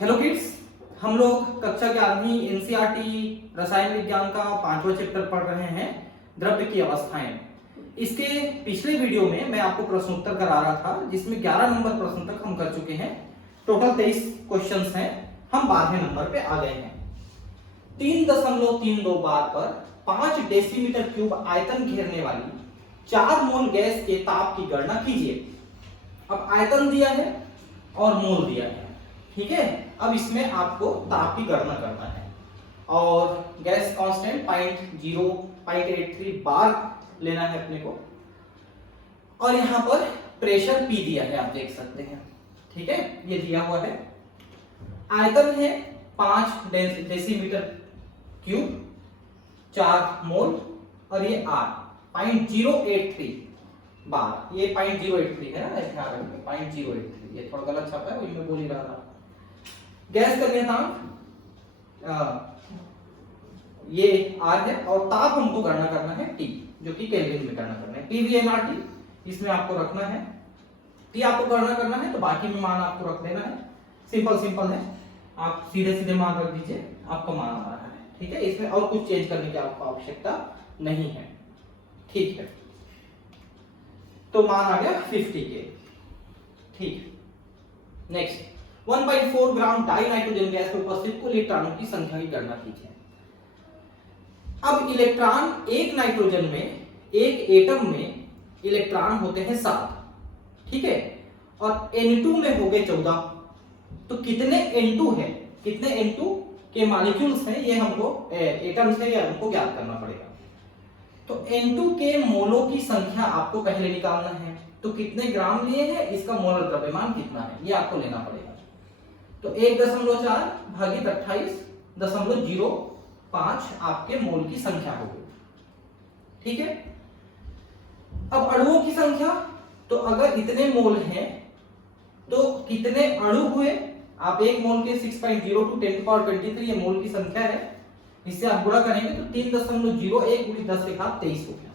Hello kids, हम लोग कक्षा 11वीं एनसीईआरटी रसायन विज्ञान का 5वां चैप्टर पढ़ रहे हैं, द्रव्य की अवस्थाएं। इसके पिछले वीडियो में मैं आपको प्रश्न उत्तर करा रहा था, जिसमें 11 नंबर प्रश्न तक हम कर चुके हैं। टोटल 23 क्वेश्चंस हैं, हम 12वें नंबर पे आ गए हैं। 3.32 बार पर 5 डेसीमीटर क्यूब आयतन घेरने वाली 4 मोल गैस के ताप की गणना कीजिए। अब आयतन दिया है और मोल दिया है, ठीक है। अब इसमें आपको ताप की गणना करना है और गैस कांस्टेंट 0.83 बार लेना है अपने को, और यहां पर प्रेशर P दिया है, आप देख सकते हैं, ठीक है, ये दिया हुआ है। आयतन है 5 डेसीमीटर क्यूब, 4 मोल, और ये R 0.083 बार। ये 0.083 है ना, ध्यान रखिए 0.083, ये थोड़ा गलत छपा है, वही मैं बोल ही रहा था। गैस का नियतांक ये R है, और ताप हमको गणना करना है T, जो कि केल्विन में गणना करना है। PV/NRT इसमें आपको रखना है, T आपको गणना करना है, तो बाकी में मान आपको रख देना है। सिंपल है, आप सीधे सीधे मान रख दीजिए, आपका मान आ रहा है, ठीक है। इसमें और कुछ चेंज करने की आपको आवश्यकता नहीं है, ठीक है। तो मान आ गया 50 के, ठीक। नेक्स्ट, 1/4 ग्राम डाई नाइट्रोजन गैस में उपस्थित कुल इलेक्ट्रॉनों की संख्या की गणना कीजिए। अब इलेक्ट्रॉन, एक नाइट्रोजन में, एक एटम में इलेक्ट्रॉन होते हैं 7, ठीक है, और N2 में हो गए 14। तो कितने N2 है, कितने N2 के मॉलिक्यूल्स हैं, ये हमको एटम्स है, ये हमको ज्ञात करना पड़ेगा। तो N2 के मोलों की संख्या आपको पहले निकालना है। तो कितने ग्राम लिए हैं, इसका मोलर द्रव्यमान कितना है, ये आपको लेना पड़ेगा। तो 1.4 भागित 28.05 आपके मोल की संख्या होगी, ठीक है। अब अणुओं की संख्या, तो अगर इतने मोल हैं तो कितने अणु हुए, आप एक मोल के 6.02 10⁻23 ये मोल की संख्या है, इससे आप गुणा करेंगे तो 3.01 × 10⁻23 हो गया।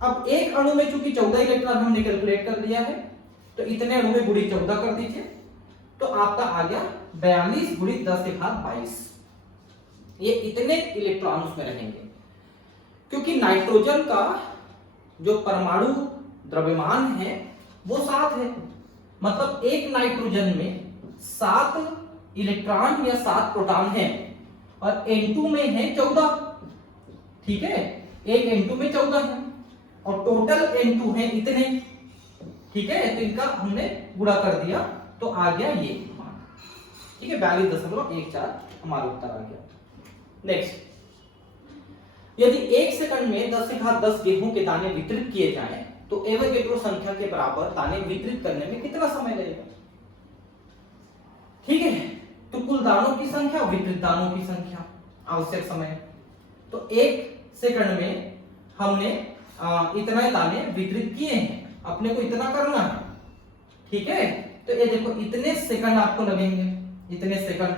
अब एक अणु में चूंकि 14 इलेक्ट्रॉन हमने कैलकुलेट कर लिया है, तो इतने अणु में गुणी 14 कर दीजिए, तो आपका आ गया 42 × 10⁻22। ये इतने इलेक्ट्रॉन उसमें रहेंगे, क्योंकि नाइट्रोजन का जो परमाणु द्रव्यमान है वो 7 है। मतलब एक नाइट्रोजन में 7 इलेक्ट्रॉन या 7 प्रोटॉन है, और N2 में है 14, ठीक है। एक N2 में 14 है और टोटल N2 है इतने, ठीक है। तो इनका हमने गुणा कर दिया, तो आ गया ये मान, ठीक है, 42.14 हमारा उत्तर आ गया। नेक्स्ट, यदि 1 सेकंड में 10⁻10 गेहूं के दाने वितरित किए जाएं, तो एवोगैड्रो संख्या के बराबर दाने वितरित करने में कितना समय लगेगा, ठीक है। तो कुल दानों की संख्या, वितरित दानों की संख्या, आवश्यक समय। तो 1 सेकंड में हमने इतना दाने वितरित किए हैं, अपने को इतना करना है, ठीक है। तो ये देखो इतने सेकंड आपको लगेंगे, इतने सेकंड।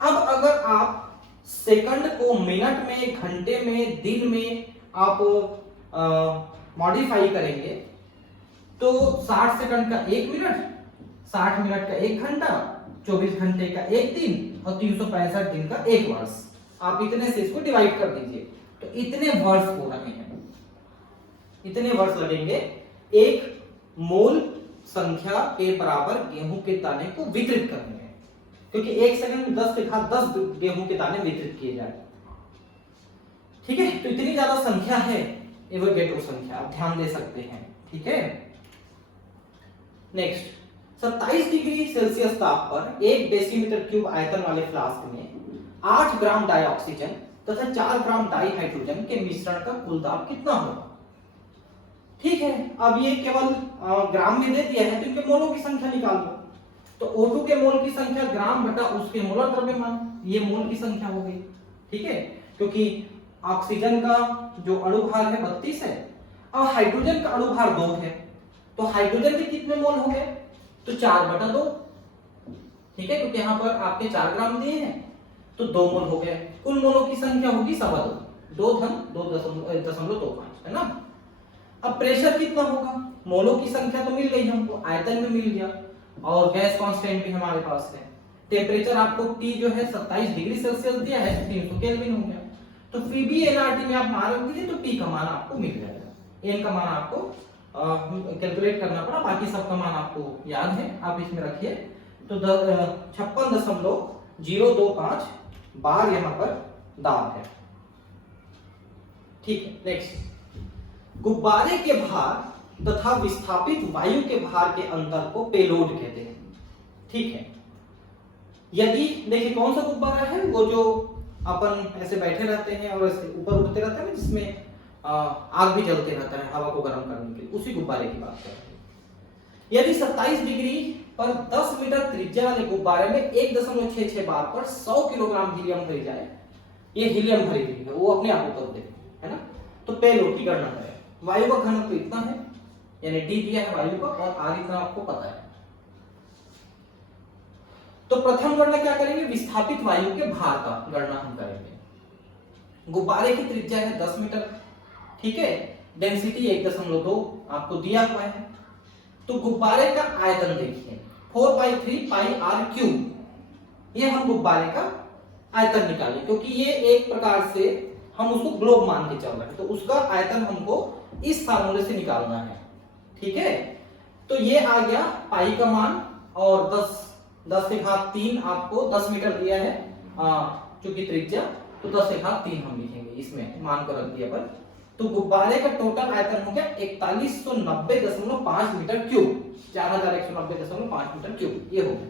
अब अगर आप सेकंड को मिनट में, घंटे में, दिन में आप मॉडिफाई करेंगे, तो 60 सेकंड का 1 मिनट, 60 मिनट का 1 घंटा, 24 घंटे का 1 दिन, और 365 दिन का 1 वर्ष। आप इतने से इसको डिवाइड कर दीजिए, तो इतने वर्ष हो रहे हैं, इतने वर्ष लगेंगे 1 मोल संख्या के बराबर गेहूं के दाने को वितरित करने में, क्योंकि 1 सेकंड में 10⁻10 गेहूं के दाने वितरित किए जाए, ठीक है। तो इतनी ज्यादा संख्या है एवोगैड्रो संख्या, आप ध्यान दे सकते हैं, ठीक है। नेक्स्ट, 27 डिग्री सेल्सियस ताप पर 1 डेसीमीटर क्यूब आयतन वाले फ्लास्क में 8 ग्राम डाई ऑक्सीजन तथा 4 ग्राम डाई हाइड्रोजन के मिश्रण का कुल दाब कितना होगा, ठीक है। अब ये केवल ग्राम में दे दिया है, तो इनके मोलों की संख्या निकाल लो। तो O2 के मोल की संख्या ग्राम बटा उसके मोलर द्रव्यमान, ये मोल की संख्या हो गई, ठीक है। क्योंकि ऑक्सीजन का जो अणु भार है 32 है, और हाइड्रोजन का अणु भार 2 है, तो हाइड्रोजन के कितने मोल हो गए, तो 4/2, ठीक है, क्योंकि यहां पर आपके 4 ग्राम दिए हैं, तो 2 मोल हो गए। कुल मोलों की संख्या होगी 2.25 है ना। अब प्रेशर कितना होगा, मोलों की संख्या तो मिल गई हमको, आयतन में मिल गया, और गैस कांस्टेंट भी हमारे पास है। टेम्परेचर आपको T जो है 27 डिग्री सेल्सियस दिया है, 300 केल्विन हो गया। तो फिर भी एनआरटी में आप मान रख दीजिए तो T का मान आपको मिल जाएगा। एन का मान आपको कैलकुलेट करना पड़ा, बाकी सब का मान आपको याद है, आप इसमें रखिए। तो 56.025 बार यहाँ पर दाब है। ठीक है, नेक्स्ट, गुब्बारे के भार तथा विस्थापित वायु के भार के अंतर को पेलोड कहते हैं। ठीक है, यदि देखिए कौन सा गुब्बारा है, वो जो अपन ऐसे बैठे रहते हैं और ऐसे ऊपर उड़ते रहते हैं, जिसमें आग भी जलते रहता है हवा को गर्म करने के लिए, उसी गुब्बारे की बात कर रहे हैं। यदि 27 डिग्री पर 10 मीटर त्रिज्या वाले गुब्बारे में 1.66 बार पर 100 किलोग्राम हीलियम भरी जाए, ये हीलियम भरी हुई है, वो अपने आप ऊपर उड़े, है ना। तो पेलोड की गणना करें। वायु का घनत्व इतना है, यानी डी दिया है वायु का, और आर इतना आपको पता है। तो प्रथम गणना क्या करेंगे, विस्थापित वायु के भार का गणना हम करेंगे। गुब्बारे की त्रिज्या है 10 मीटर, ठीक है, डेंसिटी 1.2 आपको दिया हुआ है। तो गुब्बारे का आयतन देखिए 4π3 πr³, ये हम गुब्बारे का आयतन निकालें, क्योंकि ये एक प्रकार से हम उसको ग्लोब मान के चल रहे हैं, तो उसका आयतन हमको इस फार्मूले से निकालना है। ठीक है, तो ये आ गया पाई का मान, और 10 से घात 3 आपको 10 मीटर दिया है चूंकि त्रिज्या, तो 10 से घात 3 हम लिखेंगे, इसमें मान को रख दिया पर। तो गुब्बारे का टोटल आयतन हो गया 4190.5 मीटर क्यूब, 4190.5 मीटर क्यूब, ये हो गया।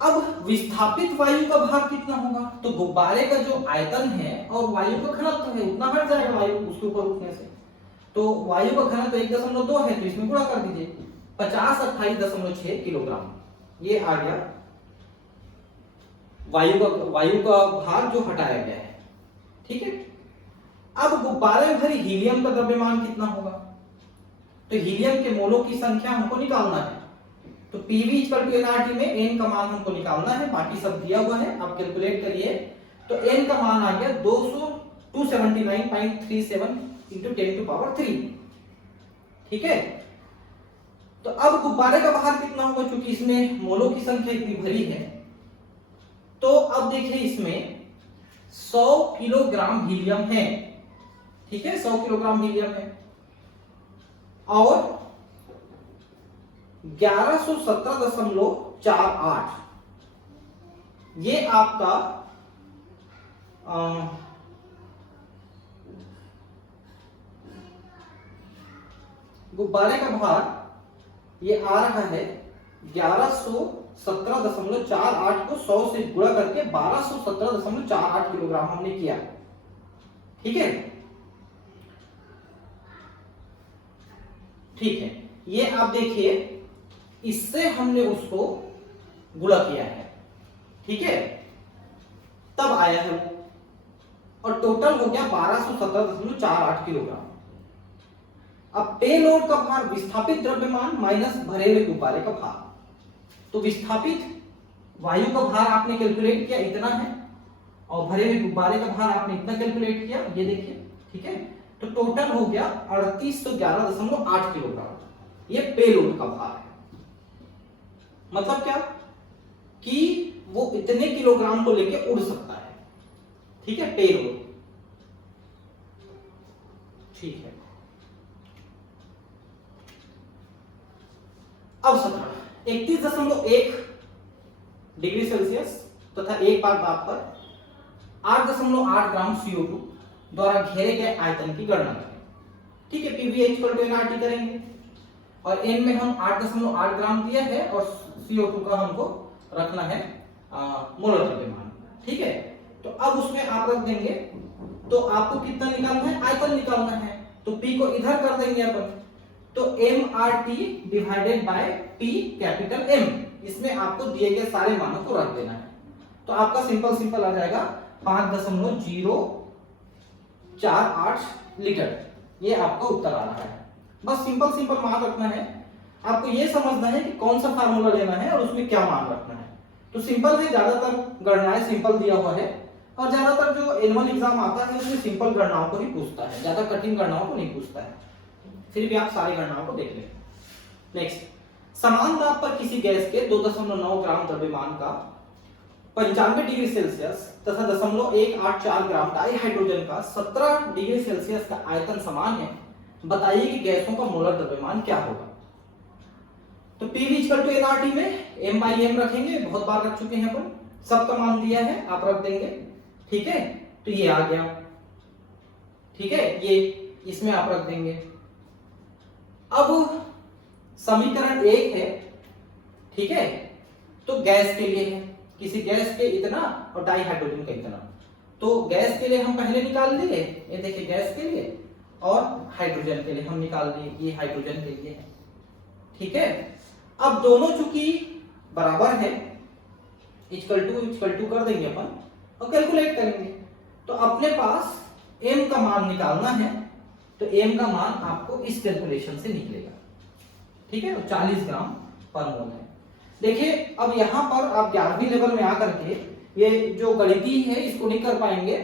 अब विस्थापित वायु का भार कितना होगा, तो गुब्बारे का जो आयतन है और वायु का घनत्व है उतना हट जाएगा वायु उसके ऊपर उठने से। तो वायु का घनत्व 1.2 है, तो इसमें गुणा कर दीजिए, 5028.6 किलोग्राम, ये आ गया वायु का भार जो हटाया गया है। ठीक है, अब गुब्बारे में भरी हीलियम का द्रव्यमान कितना होगा, तो हीलियम के मोलों की संख्या हमको निकालना है। तो PV = nRT में n का मान हमको निकालना है, बाकी सब दिया हुआ है, आप कैलकुलेट करिए। तो n का मान आ गया 279.37 × 10⁻³ ठीक है। तो अब गुब्बारे का भार कितना होगा, क्योंकि इसमें मोलों की संख्या इतनी भरी है। तो अब देखिए इसमें 100 किलोग्राम हीलियम है, ठीक है, 100 किलोग्राम हीलियम है, और 1117.48 ये आपका गुब्बारे का भार ये आ रहा है 1117.48 को 100 से गुणा करके 1217.48 किलोग्राम हमने किया। ठीक है, ठीक है, ये आप देखिए इससे हमने उसको गुणा किया है, ठीक है, तब आया है वो, और टोटल हो गया 1217.48 किलोग्राम। अब पेलोड का भार विस्थापित द्रव्यमान माइनस भरे हुए गुब्बारे का भार। तो विस्थापित वायु का भार आपने कैलकुलेट किया, इतना है, और भरे हुए गुब्बारे का भार आपने इतना कैलकुलेट किया, ये देखिए। ठीक है, तो टोटल हो गया 3811.8 किलोग्राम, ये पेलोड का भार है। मतलब क्या कि वो इतने किलोग्राम को लेके उड़ सकता है। ठीक है, पेलोड। ठीक है, अब 31.1 डिग्री सेल्सियस तथा 1 बार दाब पर 8.8 ग्राम CO2 द्वारा घेरे गए आयतन की गणना करें। ठीक है, PV = nRT करेंगे, और n में हम 8.8 ग्राम दिया है, और CO2 का हमको रखना है मोलर द्रव्यमान। ठीक है, तो अब उसमें आप रख देंगे, तो आपको कितना निकालना है, आयतन निकालना है, तो P को इधर कर देंगे अपन, तो mRT / P कैपिटल M, इसमें आपको दिए गए सारे मानों को रख देना है। तो आपका सिंपल आ जाएगा 5.048 लीटर, ये आपका उत्तर आ रहा है। बस सिंपल मान रखना है, आपको ये समझना है कि कौन सा फार्मूला लेना है और उसमें क्या मान रखना है। तो सिंपल है, ज्यादातर गणनाएं सिंपल दिया हुआ है, और ज्यादातर जो एनुअल एग्जाम आता है उसमें सिंपल गणनाओं को ही पूछता है, ज्यादा कठिन गणनाओं को नहीं पूछता है। फिर भी आप सारी गणनाओं को देख लें। नेक्स्ट, समान दाब पर किसी गैस के 2.9 ग्राम द्रव्यमान का 95 डिग्री सेल्सियस तथा 0.184 ग्राम डाई हाइड्रोजन का 17 डिग्री सेल्सियस का आयतन समान है, बताइए कि गैसों का मोलर द्रव्यमान क्या होगा। तो PV इक्वल टू nRT में m/m रखेंगे, बहुत बार रख चुके हैं अपन, सबका मान दिया है, आप रख देंगे। ठीक है, तो ये आ गया। ठीक है, ये इसमें आप रख देंगे। अब समीकरण 1 है, ठीक है, तो गैस के लिए है, किसी गैस के इतना और डाई हाइड्रोजन का इतना। तो गैस के लिए हम पहले निकाल लिए, ये देखिए गैस के लिए, और हाइड्रोजन के लिए हम निकाल लिए, ये हाइड्रोजन के लिए है। ठीक है, अब दोनों चूंकि बराबर है, इक्वल टू कर देंगे अपन और कैलकुलेट करेंगे। तो अपने पास m का मान निकालना है, तो m का मान आपको इस कैलकुलेशन से निकलेगा। ठीक है, 40 ग्राम पर मोल है। देखिए अब यहां पर आप 11वीं लेवल में आकर के ये जो गणितीय है इसको नहीं कर पाएंगे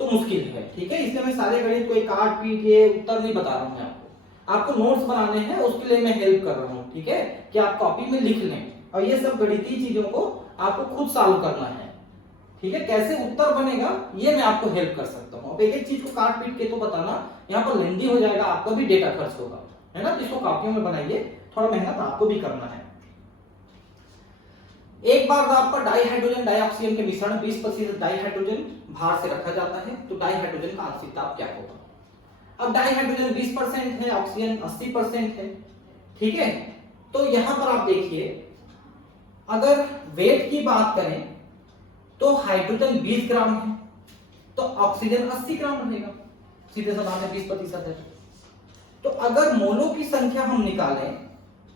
तो मुश्किल है। ठीक है, इसलिए मैं सारे गणित को काट पीट ये उत्तर नहीं बता रहा हूं, आपको नोट्स बनाने हैं, उसके लिए मैं हेल्प कर रहा हूं। ठीक है, कि आप कॉपी में लिख लें और ये सब गणितीय चीजों को आपको खुद सॉल्व करना है। ठीक है, कैसे उत्तर बनेगा ये मैं आपको हेल्प कर सकता हूँ। अब एक एक चीज को काट पीट के तो बताना यहाँ पर लेंदी हो जाएगा, आपका भी डेटा खर्च होगा, है ना। तो इसको कॉपियों में बनाइए, थोड़ा मेहनत आपको भी करना है। एक बार दाब पर डाई हाइड्रोजन डाइऑक्सीजन के मिश्रण 20% डाई हाइड्रोजन भार से रखा जाता है, तो डाई हाइड्रोजन का आंशिक दाब क्या होगा। अब डाई हाइड्रोजन 20% है, ऑक्सीजन 80% है। ठीक है, तो यहां पर आप देखिए अगर वेट की बात करें तो हाइड्रोजन 20 ग्राम है तो ऑक्सीजन 80 ग्राम रहेगा, सीधे सा बात है, 20% है। तो अगर मोलों की संख्या हम निकालें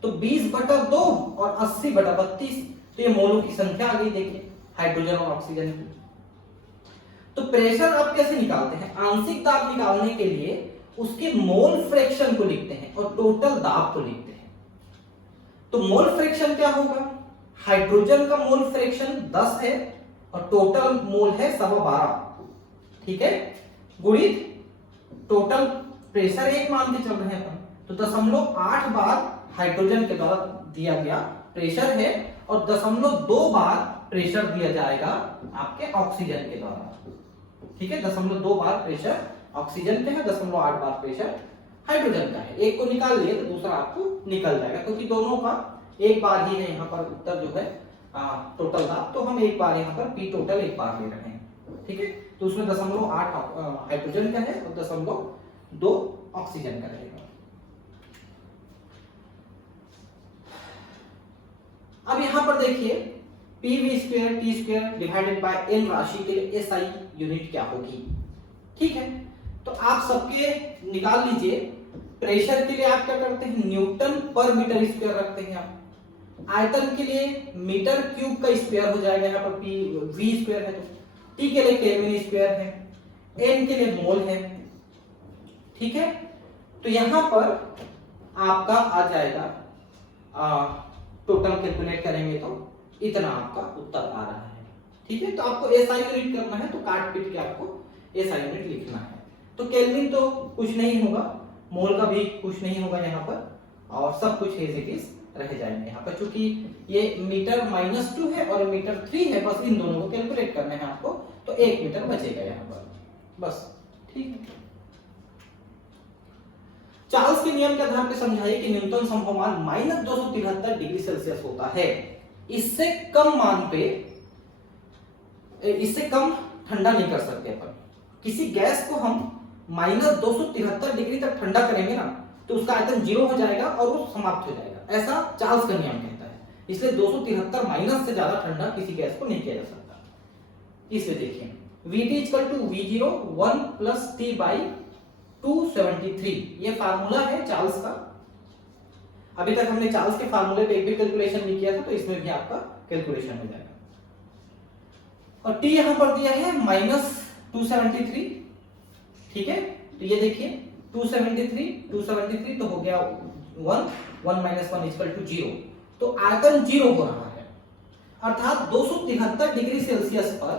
तो 20/2 और 80/32, तो ये मोलों की संख्या आ गई। देखिए हाइड्रोजन और ऑक्सीजन की। तो प्रेशर आप कैसे निकालते हैं, आंशिक दाब निकालने के लिए उसके मोल फ्रैक्शन को लिखते हैं और टोटल दाब को लिखते हैं। तो मोल फ्रैक्शन क्या होगा, हाइड्रोजन का मोल फ्रैक्शन 10 है और टोटल मोल है 12.25। ठीक है, गुणित टोटल प्रेशर एक मान के चल रहे हैं अपन, तो 0.8 बार हाइड्रोजन के द्वारा दिया गया प्रेशर है और 0.2 बार प्रेशर दिया जाएगा आपके ऑक्सीजन के द्वारा। ठीक है, 0.2 बार प्रेशर ऑक्सीजन के है, 0.8 बार प्रेशर हाइड्रोजन का है। एक को निकाल लिए तो दूसरा आपको निकल जाएगा, क्योंकि दोनों का एक बार ही है यहाँ पर उत्तर जो है टोटल दाब, तो हम एक बार यहाँ पर पी टोटल एक बार ले रहे हैं। ठीक है, तो उसमें 0.8 हाइड्रोजन का है और 0.2 ऑक्सीजन का रहेगा। अब यहां पर देखिए PV² T² divided by n राशि के लिए SI यूनिट क्या होगी। ठीक है, तो आप सबके निकाल लीजिए। प्रेशर के लिए आप क्या करते हैं, न्यूटन पर मीटर स्क्वायर रखते हैं आप। आयतन के लिए मीटर क्यूब का स्क्वायर हो जाएगा, यहाँ पर V स्क्वायर है, तो T के लिए केल्विन स्क्वायर है, N के लिए मोल है। ठीक है, तो यहां पर आपका आ जाएगा टोटल कैलकुलेट करेंगे तो इतना आपका उत्तर आ रहा है। ठीक है, तो आपको SI यूनिट करना है तो काट पीट के आपको SI यूनिट लिखना है। तो केल्विन तो कुछ नहीं होगा, मोल का भी कुछ नहीं होगा यहाँ पर, और सब कुछ एज इट इज रह जाएंगे यहाँ पर। चूंकि ये मीटर -2 है और मीटर 3 है, बस इन दोनों को कैलकुलेट करना है आपको, तो 1 मीटर बचेगा यहाँ पर बस। ठीक है, चार्ल्स के नियम के आधार पर समझाइए कि न्यूनतम संभव मान -273 डिग्री सेल्सियस होता है। इससे कम मान पे, इससे कम ठंडा नहीं कर सकते अपन। किसी गैस को हम -273 डिग्री तक ठंडा करेंगे ना तो उसका आयतन 0 हो जाएगा और वो समाप्त हो जाएगा, ऐसा चार्ल्स का नियम कहता है। इसलिए 273 माइनस से ज्यादा ठंडा किसी गैस को नहीं किया जा सकता। इसलिए देखिए Vt = V0 1 + T/273, ये फार्मूला है चार्ल्स का। अभी तक हमने चार्ल्स के फार्मूले पे एक भी कैलकुलेशन नहीं किया था, तो इसमें भी आपका कैलकुलेशन हो जाएगा। और T यहां पर दिया है -273। ठीक है, तो ये देखिए 273 तो हो गया 1 1 - 1 = 0, तो आयतन 0 हो रहा है। अर्थात 273 डिग्री सेल्सियस पर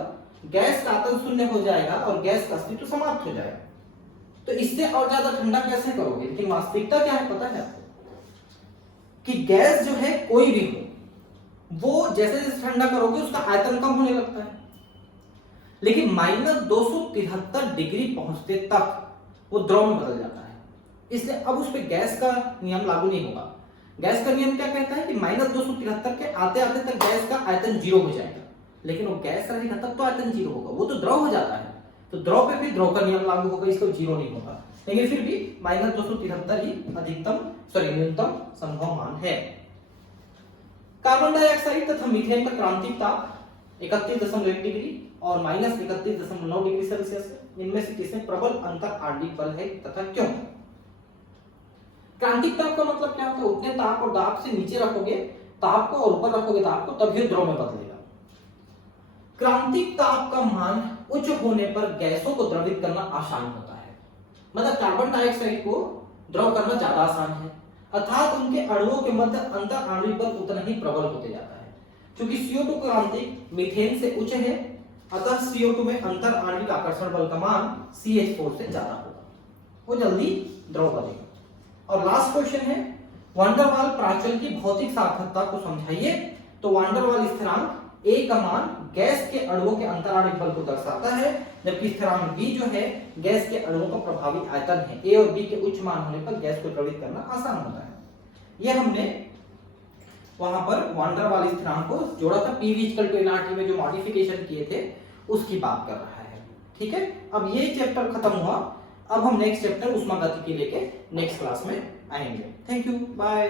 गैस का आयतन 0 हो जाएगा और गैस का अस्तित्व समाप्त हो जाएगा। तो इससे और ज्यादा ठंडा कैसे करोगे, लेकिन वास्तविकता क्या है पता है आपको, कि गैस जो है कोई भी हो, वो जैसे जैसे ठंडा करोगे उसका आयतन कम होने लगता है, लेकिन -273 डिग्री पहुंचते तक वो द्रव में बदल जाता है। इसलिए अब उस पर गैस का नियम लागू नहीं होगा। गैस का नियम क्या कहता है कि -273 के आते आते तक गैस का आयतन 0 हो जाएगा, लेकिन वो गैस रहेगा तब तो आयतन 0 होगा, वो तो द्रव हो जाता है, तो द्रव पे भी द्रव का नियम लागू होगा, इसको 0 नहीं होगा, लेकिन फिर भी -273 ही न्यूनतम संभव मान है। कार्बन डाइऑक्साइड तथा मीथेन का क्रांतिक ताप 31.1 डिग्री और -31.9 डिग्री सेल्सियस है। इनमें से किसमें प्रबल अंतर आणविक बल है तथा क्यों? क्रांतिक ताप का मतलब क्या होता है? उतने ताप और दाब से नीचे रखोगे ताप को और ऊपर रखोगे ताप को, तभी द्रव में बदलेगा। क्रांतिक ताप का मान उच्च होने पर गैसों को द्रवित करना आसान होता है, मतलब कार्बन डाइऑक्साइड को द्रव करना ज्यादा आसान है, अर्थात उनके अणुओं के मध्य अंतर आणविक बल उतना ही प्रबल होते जाता है। क्योंकि CO2 क्रांतिक मीथेन से उच्च है, अतः CO2 में अंतर आणविक आकर्षण बल का मान CH4 से ज्यादा होगा, वो जल्दी द्रव बनेगा। और लास्ट क्वेश्चन है, वान डेर वाल प्राचल की भौतिक सार्थकता को समझाइए। तो वान डेर वाल स्थिरांक A का मान गैस के अणुओं के अंतर आणविक बल को दर्शाता है, जबकि स्थिरांक B जो है गैस के अणुओं का प्रभावी आयतन है। A और B के उच्च मान होने पर गैस को द्रवित करना आसान होता है। यह हमने वहां पर वान डेर वाल स्थिरांक को जोड़ा था, PV = में जो मॉडिफिकेशन किए थे उसकी बात कर रहा है। ठीक है, अब ये चैप्टर खत्म हुआ, अब हम नेक्स्ट चैप्टर उष्मागतिकी लेके नेक्स्ट क्लास में आएंगे। Thank you, bye.